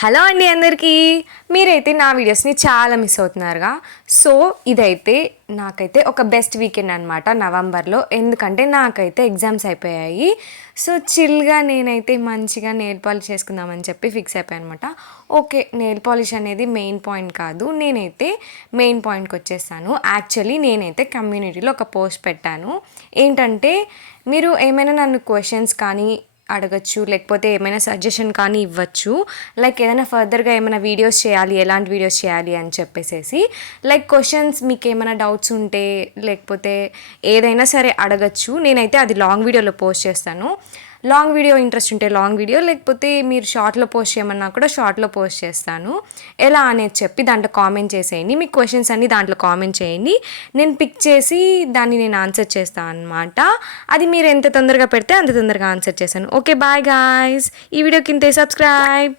Hello అండి అందరికీ. మీరైతే నా వీడియోస్ని చాలా మిస్ అవుతున్నారుగా. సో ఇదైతే నాకైతే ఒక బెస్ట్ వీకెండ్ అనమాట నవంబర్లో. ఎందుకంటే నాకైతే ఎగ్జామ్స్ అయిపోయాయి. సో చిల్గా నేనైతే మంచిగా నెయిల్ పాలిష్ చేసుకుందామని చెప్పి ఫిక్స్ అయిపోయాను అనమాట. ఓకే, నెయిల్ పాలిష్ అనేది మెయిన్ పాయింట్ కాదు, నేనైతే మెయిన్ పాయింట్కి వచ్చేసాను. యాక్చువల్లీ నేనైతే కమ్యూనిటీలో ఒక పోస్ట్ పెట్టాను. ఏంటంటే మీరు ఏమైనా నన్ను క్వశ్చన్స్ కానీ అడగచ్చు, లేకపోతే ఏమైనా సజెషన్ కానీ ఇవ్వచ్చు. లైక్ ఏదైనా ఫర్దర్గా ఏమైనా వీడియోస్ చేయాలి, ఎలాంటి వీడియోస్ చేయాలి అని చెప్పేసి లైక్ క్వశ్చన్స్ మీకు ఏమైనా డౌట్స్ ఉంటే లేకపోతే ఏదైనా సరే అడగచ్చు. నేనైతే అది లాంగ్ వీడియోలో పోస్ట్ చేస్తాను. లాంగ్ వీడియో ఇంట్రెస్ట్ ఉంటే లాంగ్ వీడియో, లేకపోతే మీరు షార్ట్లో పోస్ట్ చేయమన్నా కూడా షార్ట్లో పోస్ట్ చేస్తాను. ఎలా అనేది చెప్పి దాంట్లో కామెంట్ చేసేయండి. మీ క్వశ్చన్స్ అన్నీ దాంట్లో కామెంట్ చేయండి. నేను పిక్ చేసి దాన్ని నేను ఆన్సర్ చేస్తాను అనమాట. అది మీరు ఎంత తొందరగా పెడితే అంత తొందరగా ఆన్సర్ చేశాను. Okay, bye guys. ఈ వీడియోకి ఇంతే. సబ్స్క్రైబ్.